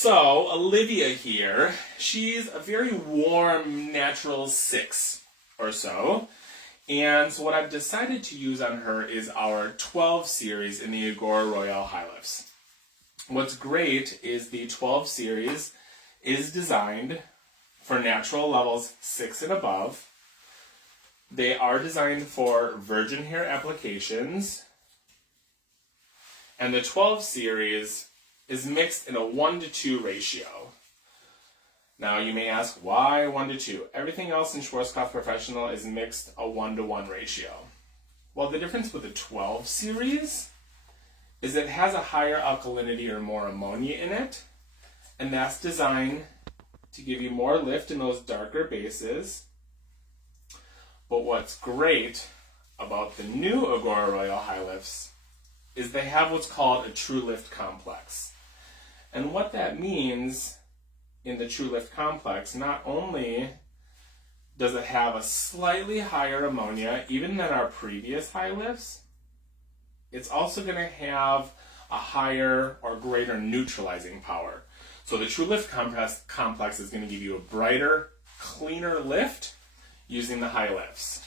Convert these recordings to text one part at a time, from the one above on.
So, Olivia here, she's a very warm, natural 6 or so. And so what I've decided to use on her is our 12 series in the Agora Royale High Lifts. What's great is the 12 series is designed for natural levels 6 and above. They are designed for virgin hair applications. And the 12 series is mixed in a 1-to-2 ratio. Now you may ask, why 1-to-2? Everything else in Schwarzkopf Professional is mixed a 1-to-1 ratio. Well, the difference with the 12 series is it has a higher alkalinity or more ammonia in it, and that's designed to give you more lift in those darker bases. But what's great about the new Agora Royale High Lifts is they have what's called a True Lift Complex. And what that means in the True Lift Complex, not only does it have a slightly higher ammonia, even than our previous high lifts, it's also going to have a higher or greater neutralizing power. So the True Lift Complex is going to give you a brighter, cleaner lift using the high lifts.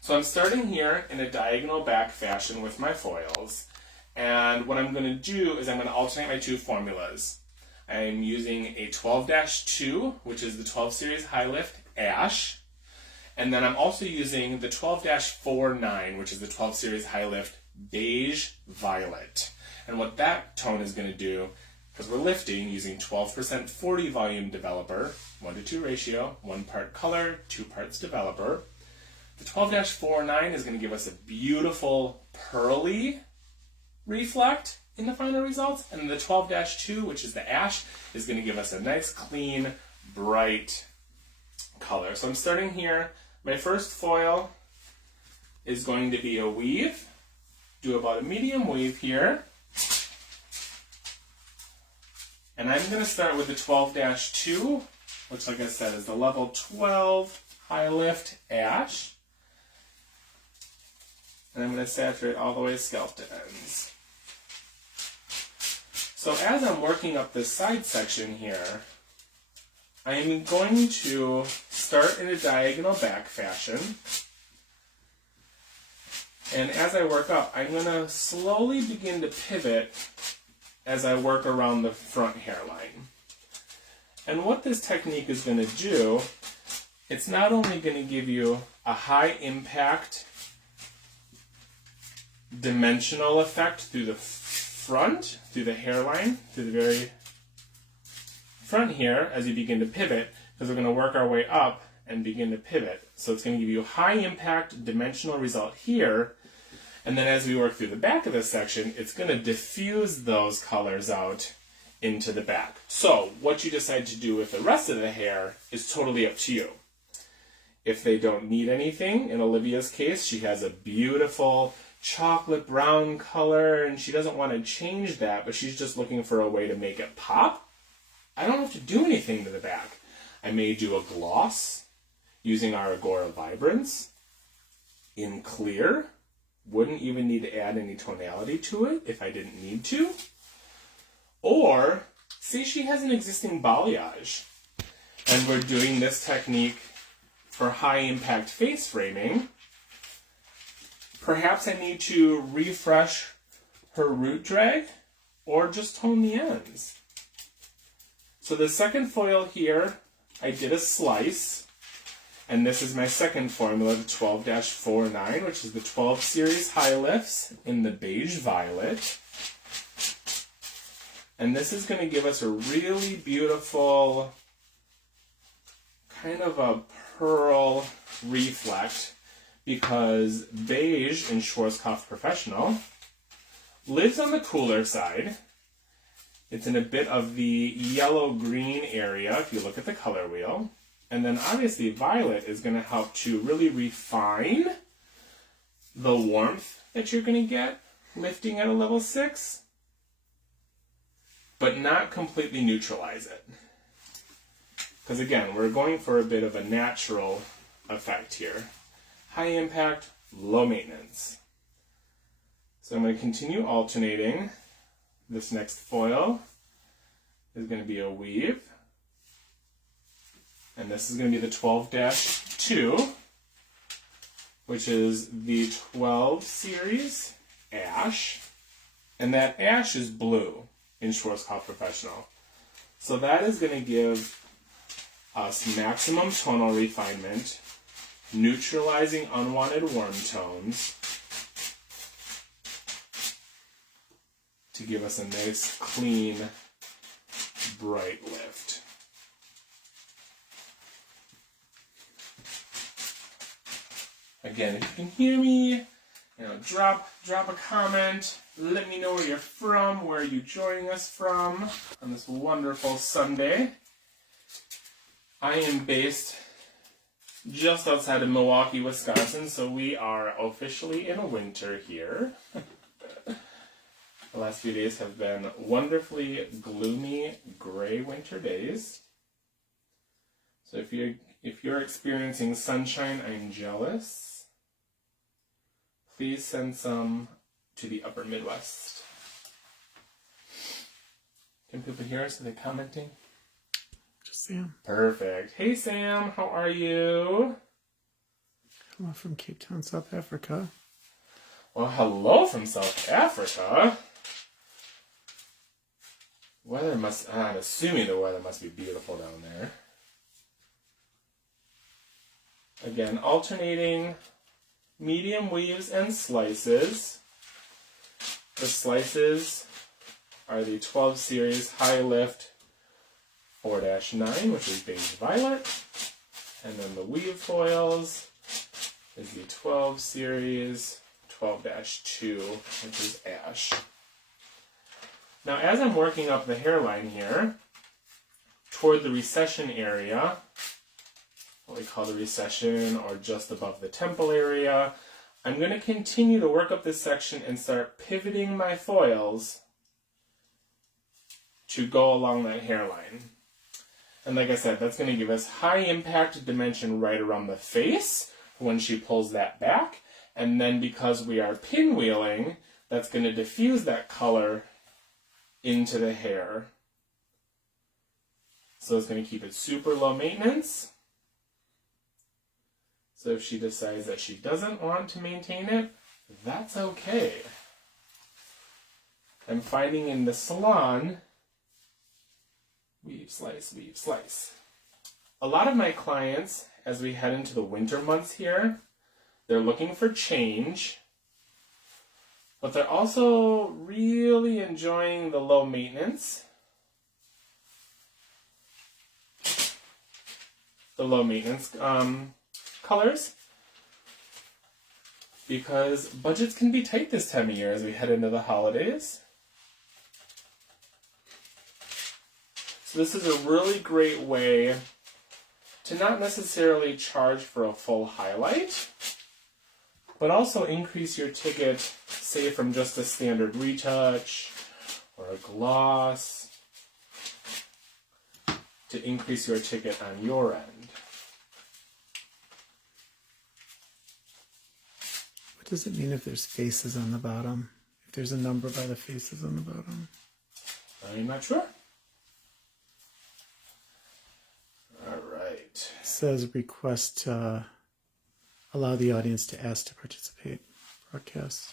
So I'm starting here in a diagonal back fashion with my foils. And what I'm going to do is I'm going to alternate my two formulas. I'm using a 12-2, which is the 12 series high lift ash. And then I'm also using the 12-49, which is the 12 series high lift beige violet. And what that tone is going to do, because we're lifting using 12% 40 volume developer, 1-to-2 ratio, 1 part color, 2 parts developer. The 12-49 is going to give us a beautiful pearly reflect in the final results, and the 12-2, which is the ash, is going to give us a nice, clean, bright color. So I'm starting here. My first foil is going to be a weave. Do about a medium weave here. And I'm going to start with the 12-2, which, like I said, is the level 12 high lift ash. And I'm going to saturate all the way scalp to ends. So as I'm working up this side section here, I'm going to start in a diagonal back fashion. And as I work up, I'm going to slowly begin to pivot as I work around the front hairline. And what this technique is going to do, it's not only going to give you a high impact dimensional effect through the front, through the hairline, through the very front here as you begin to pivot, because we're going to work our way up and begin to pivot. So it's going to give you a high impact dimensional result here, and then as we work through the back of this section, it's going to diffuse those colors out into the back. So what you decide to do with the rest of the hair is totally up to you. If they don't need anything, in Olivia's case, she has a beautiful chocolate brown color and she doesn't want to change that, but she's just looking for a way to make it pop. I don't have to do anything to the back. I may do a gloss using our Agora Vibrance in clear. Wouldn't even need to add any tonality to it if I didn't need to. Or, say she has an existing balayage and we're doing this technique for high impact face framing. Perhaps I need to refresh her root drag or just tone the ends. So the second foil here, I did a slice, and this is my second formula, the 12-49, which is the 12 series high lifts in the beige violet. And this is going to give us a really beautiful kind of a pearl reflect, because beige in Schwarzkopf Professional lives on the cooler side. It's in a bit of the yellow-green area if you look at the color wheel. And then obviously violet is going to help to really refine the warmth that you're going to get lifting at a level 6, but not completely neutralize it. Because again, we're going for a bit of a natural effect here. High impact, low maintenance. So I'm going to continue alternating this next foil is going to be a weave. And this is going to be the 12-2, which is the 12 series ash. And that ash is blue in Schwarzkopf Professional. So that is going to give us maximum tonal refinement, neutralizing unwanted warm tones, to give us a nice, clean, bright lift. Again, if you can hear me, drop a comment. Let me know where you're from, where you're joining us from on this wonderful Sunday. I am based just outside of Milwaukee, Wisconsin, so we are officially in winter here. The last few days have been wonderfully gloomy, gray winter days. So if you're experiencing sunshine, I'm jealous. Please send some to the upper Midwest. Can people hear us? Are they commenting? Just Sam. Perfect. Hey Sam, how are you? Hello from Cape Town, South Africa. Well, hello from South Africa. I'm assuming the weather must be beautiful down there. Again, alternating medium weaves and slices. The slices are the 12 series high lift 4-9, which is beige violet. And then the weave foils is the 12 series 12-2, which is ash. Now, as I'm working up the hairline here, toward the recession area, what we call the recession, or just above the temple area, I'm going to continue to work up this section and start pivoting my foils to go along that hairline. And like I said, that's going to give us high impact dimension right around the face when she pulls that back. And then because we are pinwheeling, that's going to diffuse that color into the hair. So it's going to keep it super low maintenance. So if she decides that she doesn't want to maintain it, that's okay. I'm finding in the salon, weave, slice, weave, slice. A lot of my clients, as we head into the winter months here, they're looking for change, but they're also really enjoying the low maintenance. Colors, because budgets can be tight this time of year as we head into the holidays. So this is a really great way to not necessarily charge for a full highlight, but also increase your ticket, say from just a standard retouch or a gloss, to increase your ticket on your end. What does it mean if there's faces on the bottom? If there's a number by the faces on the bottom? I'm not sure. All right. It says request to allow the audience to ask to participate. Broadcast.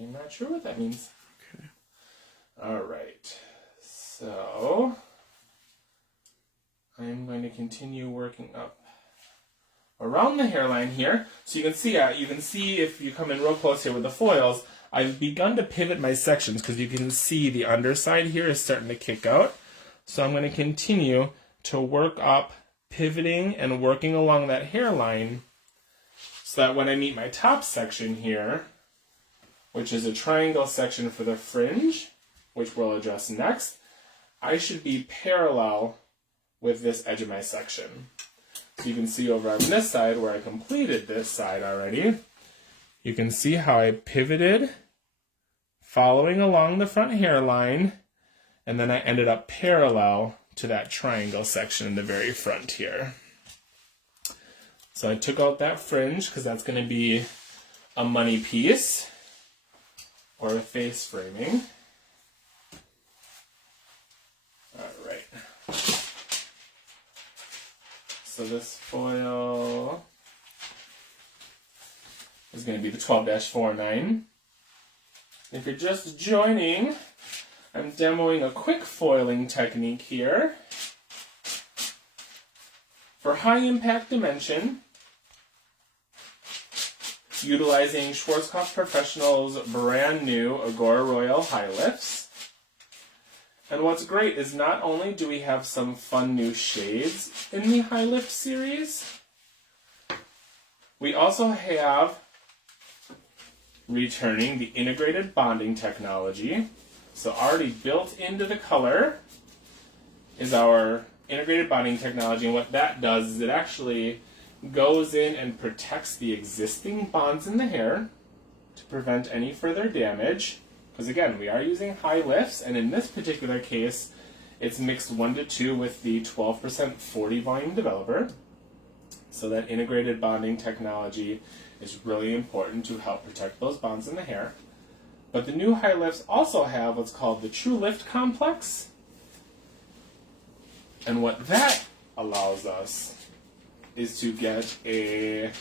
I'm not sure what that means. Okay. All right. So I'm going to continue working up around the hairline here. So you can see if you come in real close here with the foils, I've begun to pivot my sections because you can see the underside here is starting to kick out. So I'm going to continue to work up, pivoting and working along that hairline so that when I meet my top section here, which is a triangle section for the fringe, which we'll address next, I should be parallel with this edge of my section. So you can see over on this side where I completed this side already, you can see how I pivoted following along the front hairline, and then I ended up parallel to that triangle section in the very front here. So I took out that fringe because that's going to be a money piece or a face framing. So this foil is going to be the 12-49. If you're just joining, I'm demoing a quick foiling technique here. For high impact dimension, utilizing Schwarzkopf Professional's brand new Agora Royale high lifts. And what's great is not only do we have some fun new shades in the high lift series, we also have returning the integrated bonding technology. So already built into the color is our integrated bonding technology, and what that does is it actually goes in and protects the existing bonds in the hair to prevent any further damage. Because again, we are using high lifts, and in this particular case, it's mixed 1-2 with the 12% 40 volume developer. So that integrated bonding technology is really important to help protect those bonds in the hair. But the new high lifts also have what's called the True Lift Complex. And what that allows us is to get a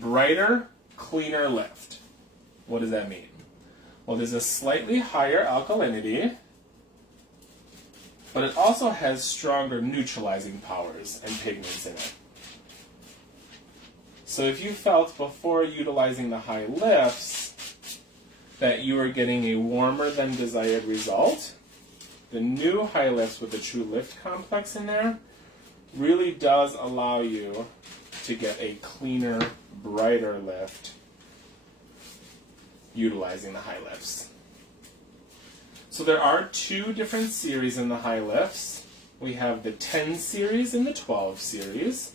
brighter, cleaner lift. What does that mean? Well, there's a slightly higher alkalinity, but it also has stronger neutralizing powers and pigments in it. So if you felt before utilizing the high lifts that you were getting a warmer than desired result, the new high lifts with the True Lift Complex in there really does allow you to get a cleaner, brighter lift utilizing the high lifts. So there are two different series in the high lifts. We have the 10 series and the 12 series.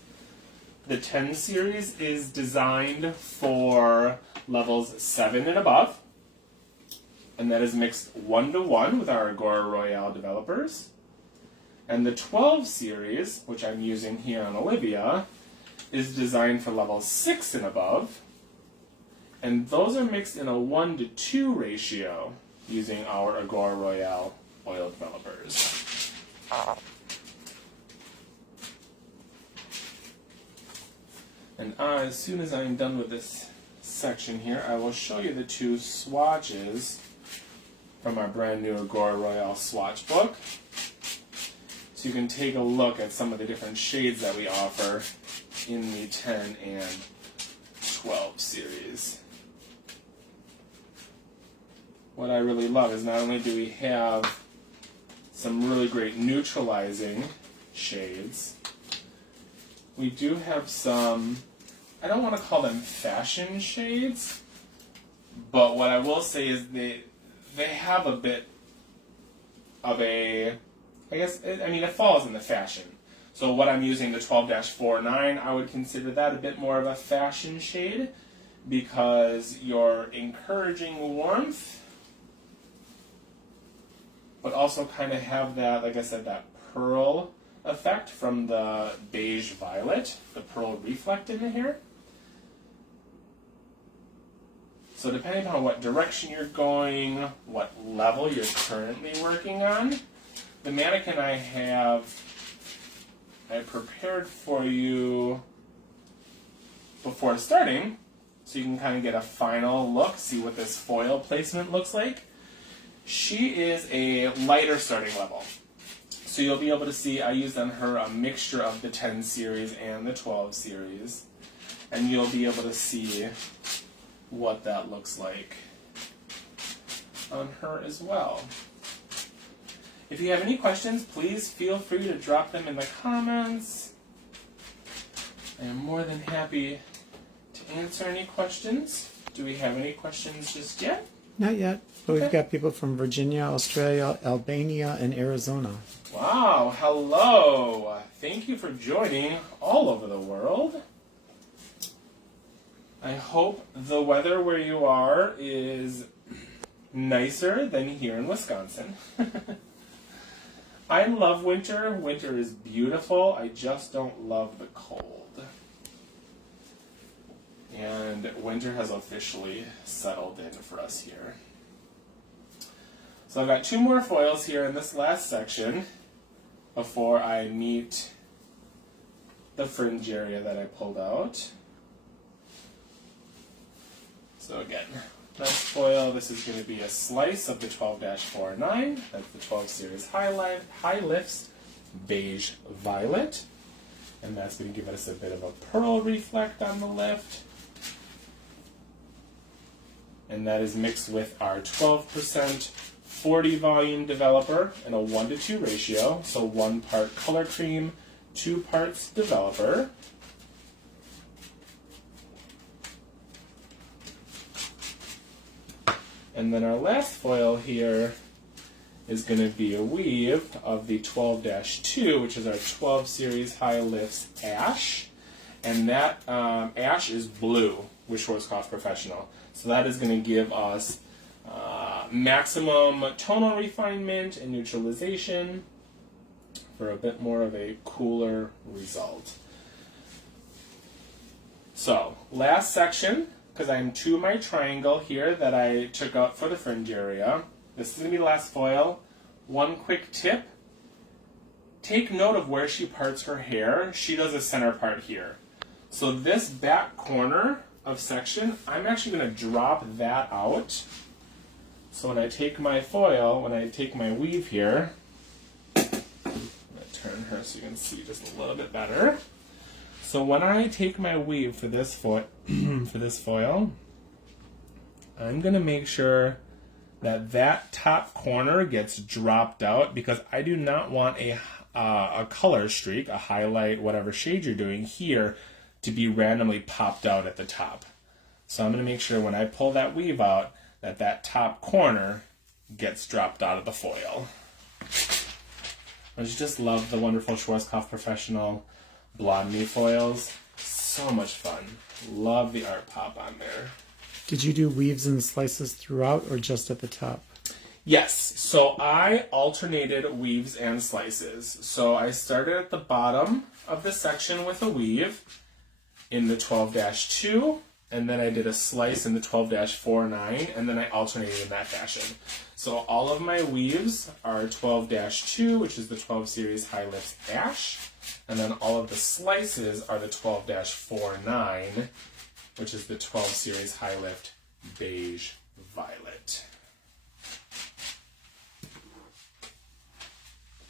The 10 series is designed for levels 7 and above, and that is mixed 1-1 with our Agora Royale developers. And the 12 series, which I'm using here on Olivia, is designed for level 6 and above, and those are mixed in a 1-2 ratio using our Agora Royale oil developers. And as soon as I'm done with this section here, I will show you the two swatches from our brand new Agora Royale swatch book. So you can take a look at some of the different shades that we offer in the 10 and 12 series. What I really love is not only do we have some really great neutralizing shades, we do have some, I don't want to call them fashion shades, but what I will say is they have a bit of a, it falls in the fashion. So what I'm using, the 12-49, I would consider that a bit more of a fashion shade because you're encouraging warmth, but also kind of have that, like I said, that pearl effect from the beige violet, the pearl reflect in the hair. So depending upon what direction you're going, what level you're currently working on, the mannequin I prepared for you before starting, so you can kind of get a final look, see what this foil placement looks like. She is a lighter starting level. So you'll be able to see, I used on her a mixture of the 10 series and the 12 series. And you'll be able to see what that looks like on her as well. If you have any questions, please feel free to drop them in the comments. I am more than happy to answer any questions. Do we have any questions just yet? Not yet, but Okay. we've got people from Virginia, Australia, Albania, and Arizona. Wow, hello. Thank you for joining all over the world. I hope the weather where you are is nicer than here in Wisconsin. I love winter. Winter is beautiful. I just don't love the cold. And winter has officially settled in for us here. So I've got two more foils here in this last section before I meet the fringe area that I pulled out. So again, nice foil. This is going to be a slice of the 12-49. That's the 12 series high lifts beige violet. And that's going to give us a bit of a pearl reflect on the lift. And that is mixed with our 12% 40 volume developer in a 1:2 ratio. So 1 part color cream, 2 parts developer. And then our last foil here is going to be a weave of the 12-2, which is our 12 series high lifts ash. And that ash is blue with Schwarzkopf Professional. So that is going to give us maximum tonal refinement and neutralization for a bit more of a cooler result. So, last section, because I'm to my triangle here that I took out for the fringe area. This is going to be the last foil. One quick tip. Take note of where she parts her hair. She does a center part here. So this back corner of section, I'm actually going to drop that out. So when I take my foil, when I take my weave here, I'm going to turn her so you can see just a little bit better. So when I take my weave for this foil, I'm going to make sure that that top corner gets dropped out, because I do not want a color streak, a highlight, whatever shade you're doing here, to be randomly popped out at the top. So I'm going to make sure when I pull that weave out that that top corner gets dropped out of the foil. I just love the wonderful Schwarzkopf Professional Blonde Me foils. So much fun. Love the art pop on there. Did you do weaves and slices throughout or just at the top? Yes, so I alternated weaves and slices. So I started at the bottom of the section with a weave in the 12-2, and then I did a slice in the 12-49, and then I alternated in that fashion. So all of my weaves are 12-2, which is the 12 series high lifts ash, and then all of the slices are the 12-49, which is the 12 series high lift beige violet.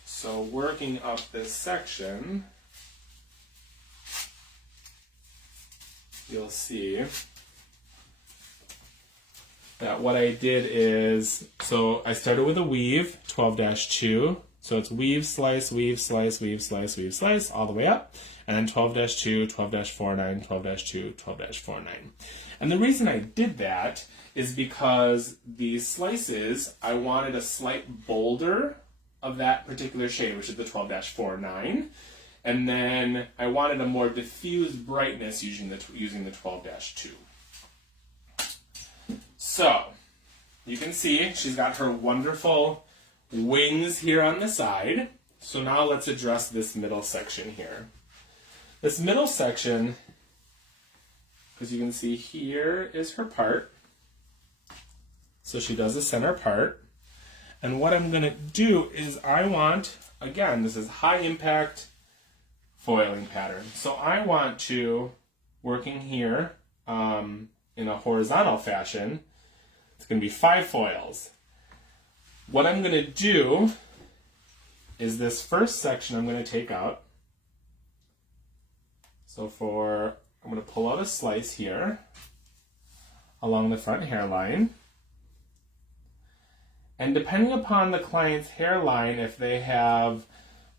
So working up this section, you'll see that what I did is, so I started with a weave, 12-2, so it's weave, slice, weave, slice, weave, slice, weave, slice, all the way up, and then 12-2, 12-49, 12-2, 12-49. And the reason I did that is because the slices, I wanted a slight bolder of that particular shade, which is the 12-49, and then I wanted a more diffused brightness using the 12-2. So, you can see she's got her wonderful wings here on the side. So now let's address this middle section here. This middle section, as you can see, here is her part. So she does a center part. And what I'm going to do is I want, again, this is high impact foiling pattern. So I want to, working here in a horizontal fashion, it's going to be 5 foils. What I'm going to do is this first section I'm going to take out. So I'm going to pull out a slice here along the front hairline. And depending upon the client's hairline, if they have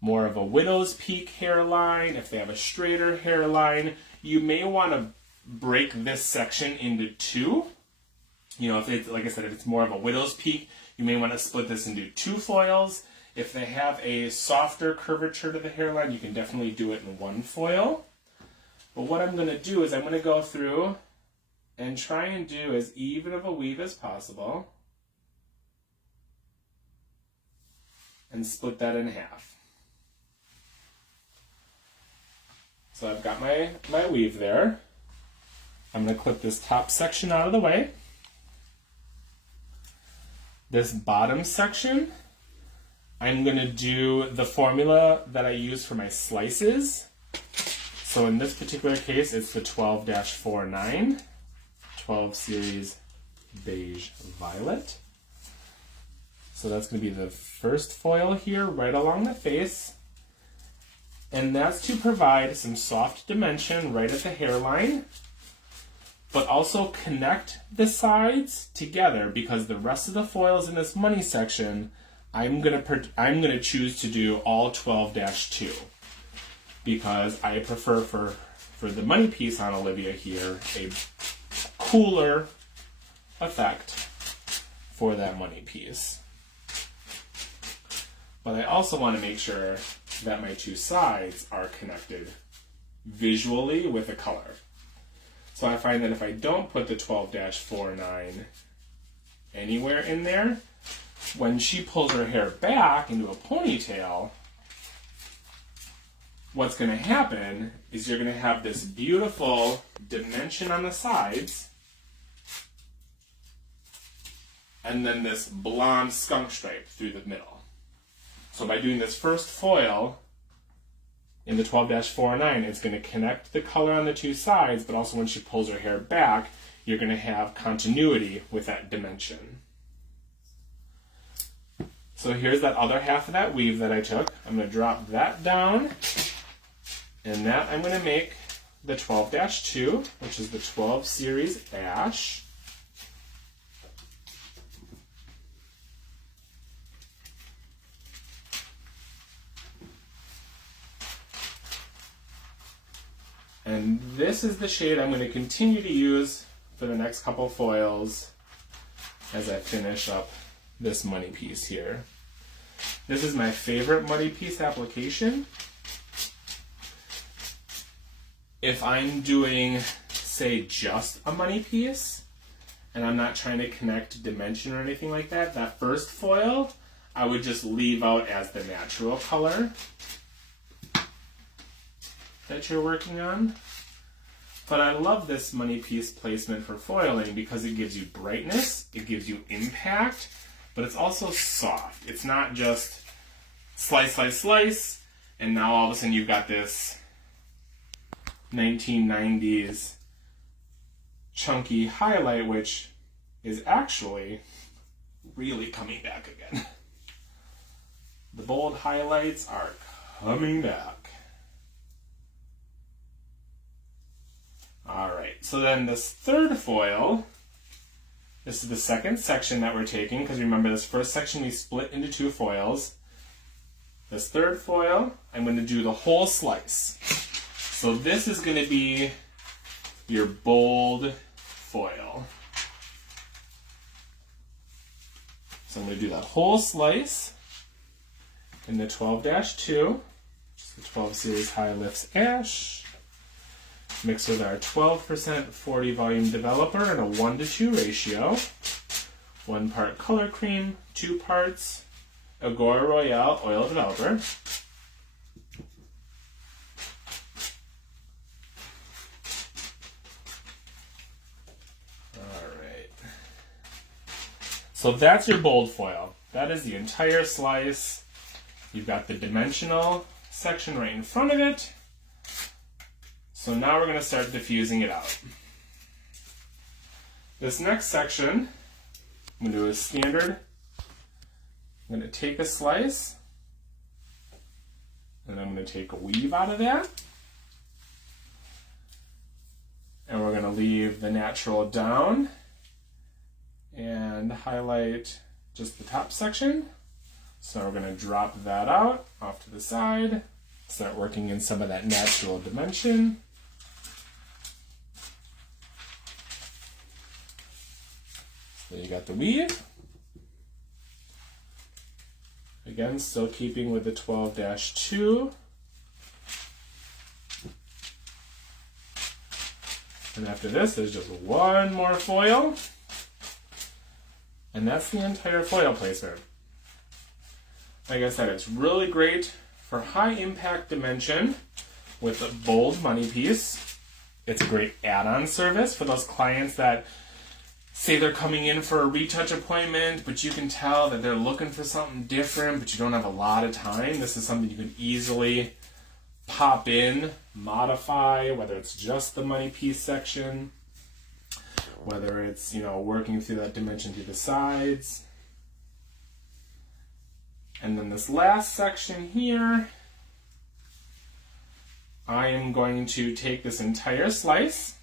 more of a widow's peak hairline, if they have a straighter hairline, you may want to break this section into 2. You know, if it's, like I said, if it's more of a widow's peak, you may want to split this into 2 foils. If they have a softer curvature to the hairline, you can definitely do it in 1 foil. But what I'm going to do is I'm going to go through and try and do as even of a weave as possible and split that in half. So I've got my weave there. I'm going to clip this top section out of the way. This bottom section, I'm going to do the formula that I use for my slices. So in this particular case, it's the 12-49, 12 series beige violet. So that's going to be the first foil here right along the face. And that's to provide some soft dimension right at the hairline, but also connect the sides together, because the rest of the foils in this money section, I'm gonna choose to do all 12-2, because I prefer for the money piece on Olivia here a cooler effect for that money piece. But I also want to make sure that my two sides are connected visually with a color. So I find that if I don't put the 12-49 anywhere in there, when she pulls her hair back into a ponytail, what's going to happen is you're going to have this beautiful dimension on the sides, and then this blonde skunk stripe through the middle. So by doing this first foil in the 12-49, it's going to connect the color on the two sides, but also when she pulls her hair back, you're going to have continuity with that dimension. So here's that other half of that weave that I took. I'm going to drop that down, and that I'm going to make the 12-2, which is the 12 series ash. And this is the shade I'm going to continue to use for the next couple foils as I finish up this money piece here. This is my favorite money piece application. If I'm doing, say, just a money piece, and I'm not trying to connect dimension or anything like that, that first foil, I would just leave out as the natural color that you're working on. But I love this money piece placement for foiling because it gives you brightness, it gives you impact, but it's also soft. It's not just slice, slice, slice, and now all of a sudden you've got this 1990s chunky highlight, which is actually really coming back again. The bold highlights are coming back. Alright, so then this third foil, this is the second section that we're taking, because remember this first section we split into two foils. This third foil, I'm going to do the whole slice. So this is going to be your bold foil. So I'm going to do that whole slice in the 12-2, which is the 12 series high lifts ash. Mixed with our 12% 40 volume developer in a 1-to-2 ratio. 1 part color cream, 2 parts Agora Royale oil developer. Alright. So that's your bold foil. That is the entire slice. You've got the dimensional section right in front of it. So now we're going to start diffusing it out. This next section, I'm going to do a standard. I'm going to take a slice, and I'm going to take a weave out of that. And we're going to leave the natural down and highlight just the top section. So we're going to drop that out off to the side, start working in some of that natural dimension. So you got the weave. Again, still keeping with the 12-2. And after this, there's just one more foil. And that's the entire foil placement. Like I said, it's really great for high impact dimension with a bold money piece. It's a great add-on service for those clients that say they're coming in for a retouch appointment, but you can tell that they're looking for something different, but you don't have a lot of time. This is something you can easily pop in, modify, whether it's just the money piece section, whether it's, working through that dimension through the sides. And then this last section here, I am going to take this entire slice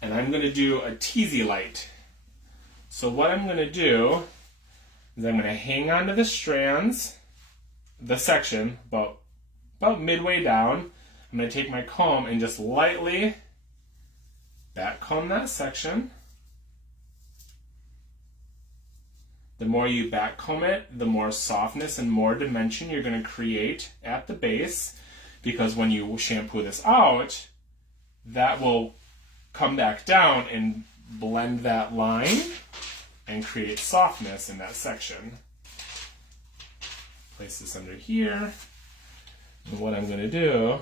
and I'm going to do a teasy light. So what I'm going to do is I'm going to hang onto the strands, the section, about midway down. I'm going to take my comb and just lightly back comb that section. The more you back comb it, the more softness and more dimension you're going to create at the base, because when you shampoo this out, that will come back down and blend that line and create softness in that section. Place this under here. And what I'm going to do,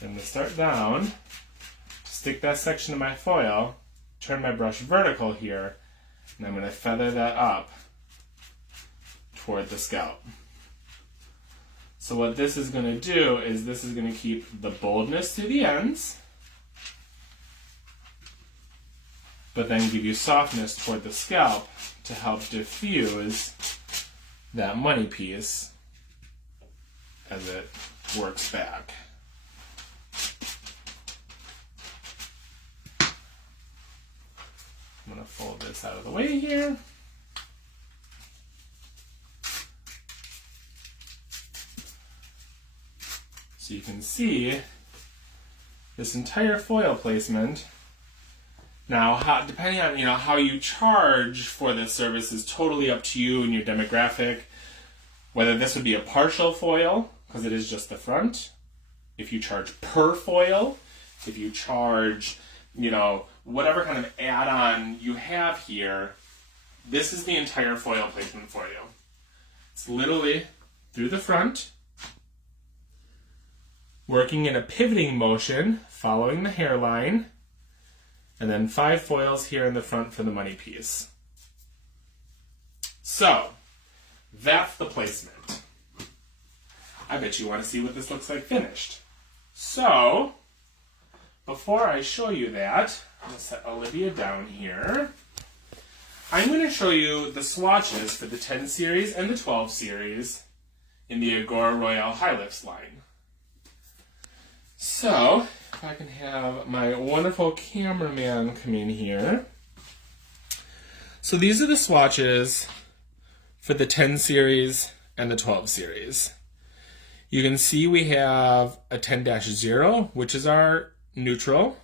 I'm going to start down, stick that section of my foil, turn my brush vertical here, and I'm going to feather that up toward the scalp. So what this is going to do is this is going to keep the boldness to the ends, but then give you softness toward the scalp to help diffuse that money piece as it works back. I'm going to fold this out of the way here. So you can see this entire foil placement. Now, depending on how you charge for this service is totally up to you and your demographic. Whether this would be a partial foil, because it is just the front. If you charge per foil, if you charge, whatever kind of add-on you have here, this is the entire foil placement for you. It's literally through the front, working in a pivoting motion, following the hairline, and then 5 foils here in the front for the money piece. So, that's the placement. I bet you want to see what this looks like finished. So, before I show you that, I'm going to set Olivia down here. I'm going to show you the swatches for the 10 series and the 12 series in the Agora Royale High Lifts line. So, if I can have my wonderful cameraman come in here. So these are the swatches for the 10 series and the 12 series. You can see we have a 10-0, which is our neutral,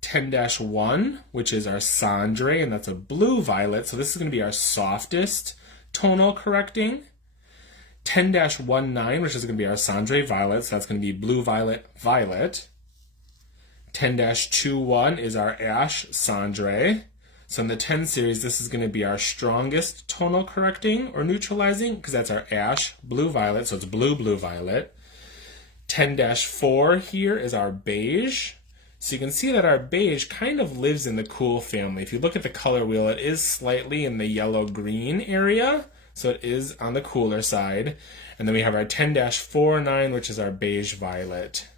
10-1, which is our cendre, and that's a blue violet, so this is going to be our softest tonal correcting. 10-19, which is going to be our cendre violet, so that's going to be blue violet violet. 10-21 is our ash cendre. So in the 10 series, this is going to be our strongest tonal correcting or neutralizing, because that's our ash blue violet, so it's blue blue violet. 10-4 here is our beige. So you can see that our beige kind of lives in the cool family. If you look at the color wheel, it is slightly in the yellow-green area, so it is on the cooler side. And then we have our 10-49, which is our beige violet.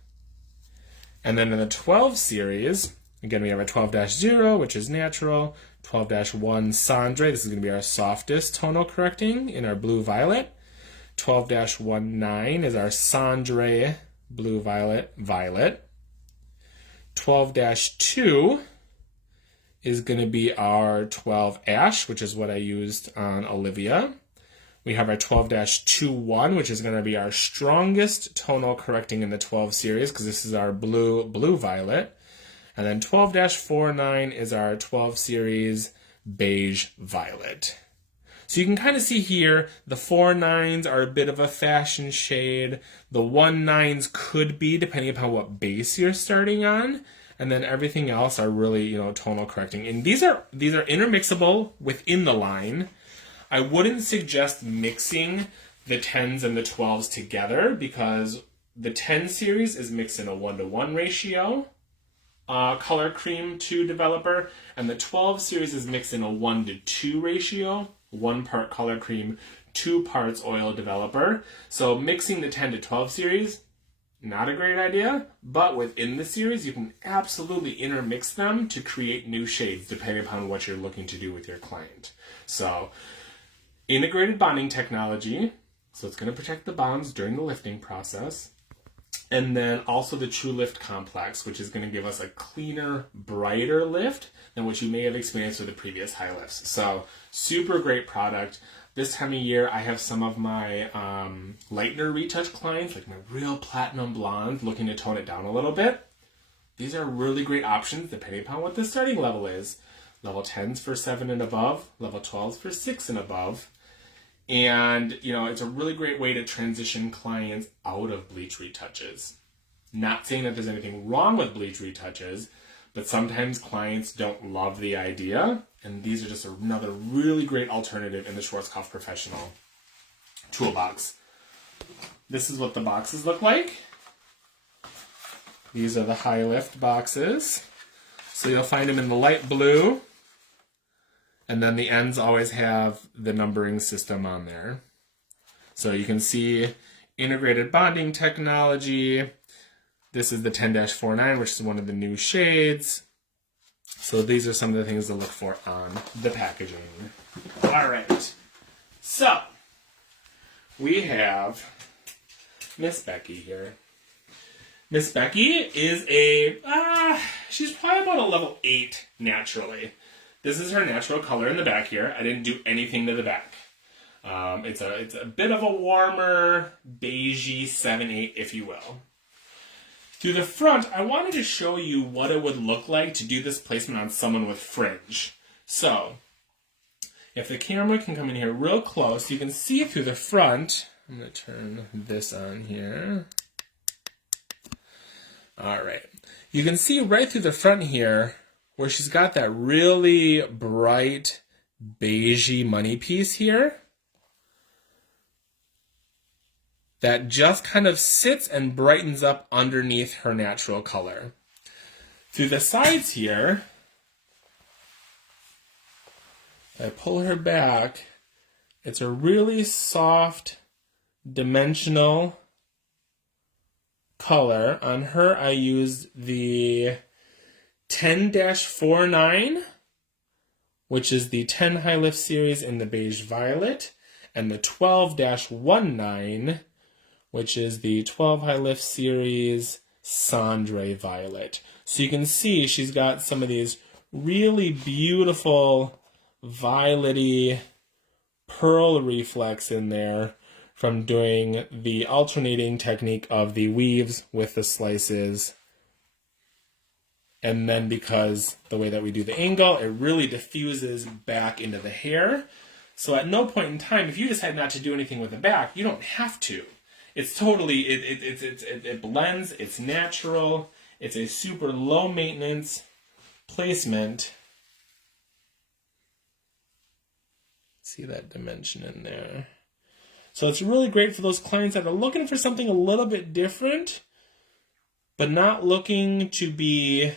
And then in the 12 series, again, we have our 12-0, which is natural, 12-1 cendre, this is going to be our softest tonal correcting in our blue violet. 12-19 is our cendre blue violet violet. 12-2 is going to be our 12 ash, which is what I used on Olivia. We have our 12-21, which is going to be our strongest tonal correcting in the 12 series, because this is our blue blue violet. And then 12-49 is our 12 series beige violet. So you can kind of see here, the 4-9s are a bit of a fashion shade. The 1-9s could be, depending upon what base you're starting on. And then everything else are really, tonal correcting. And these are intermixable within the line. I wouldn't suggest mixing the 10s and the 12s together, because the 10 series is mixed in a 1-to-1 ratio. Color cream to developer, and the 12 series is mixed in a 1-to-2 ratio 1 part color cream, 2 parts oil developer. So mixing the 10 to 12 series, not a great idea, but within the series, you can absolutely intermix them to create new shades depending upon what you're looking to do with your client. So integrated bonding technology, so it's going to protect the bonds during the lifting process. And then also the True Lift Complex, which is going to give us a cleaner, brighter lift than what you may have experienced with the previous high lifts. So super great product. This time of year, I have some of my lightener retouch clients, like my real platinum blondes, looking to tone it down a little bit. These are really great options depending upon what the starting level is. Level 10s for 7 and above, level 12s for 6 and above. And, you know, it's a really great way to transition clients out of bleach retouches. Not saying that there's anything wrong with bleach retouches, but sometimes clients don't love the idea, and these are just another really great alternative in the Schwarzkopf Professional toolbox. This is what the boxes look like. These are the high lift boxes. So you'll find them in the light blue, and then the ends always have the numbering system on there. So you can see integrated bonding technology. This is the 10-49, which is one of the new shades. So these are some of the things to look for on the packaging. All right. So we have Miss Becky here. Miss Becky is she's probably about a level 8 naturally. This is her natural color in the back here. I didn't do anything to the back. It's a bit of a warmer, beigey 7-8, if you will. Through the front, I wanted to show you what it would look like to do this placement on someone with fringe. So, if the camera can come in here real close, you can see through the front. I'm going to turn this on here. All right. You can see right through the front here where she's got that really bright beigey money piece here. That just kind of sits and brightens up underneath her natural color. Through the sides here, if I pull her back, it's a really soft, dimensional color. On her, I used the 10-49, which is the 10 High Lift series in the beige violet, and the 12-19, which is the 12 High Lift series Cendré Violet. So you can see she's got some of these really beautiful violet-y pearl reflex in there from doing the alternating technique of the weaves with the slices. And then because the way that we do the angle, it really diffuses back into the hair. So at no point in time, if you decide not to do anything with the back, you don't have to. It's totally, it blends, it's natural, it's a super low maintenance placement. See that dimension in there. So it's really great for those clients that are looking for something a little bit different, but not looking to be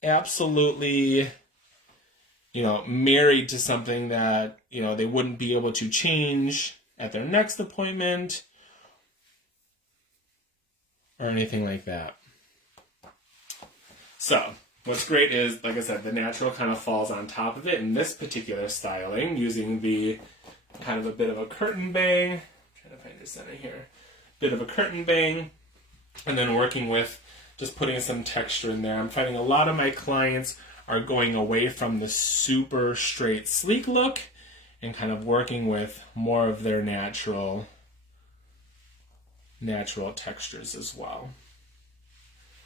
absolutely, married to something that, they wouldn't be able to change at their next appointment or anything like that. So what's great is, like I said, the natural kind of falls on top of it in this particular styling using the kind of a bit of a curtain bang. I'm trying to find your center here. Bit of a curtain bang, and then working with just putting some texture in there. I'm finding a lot of my clients are going away from the super straight, sleek look and kind of working with more of their natural textures as well.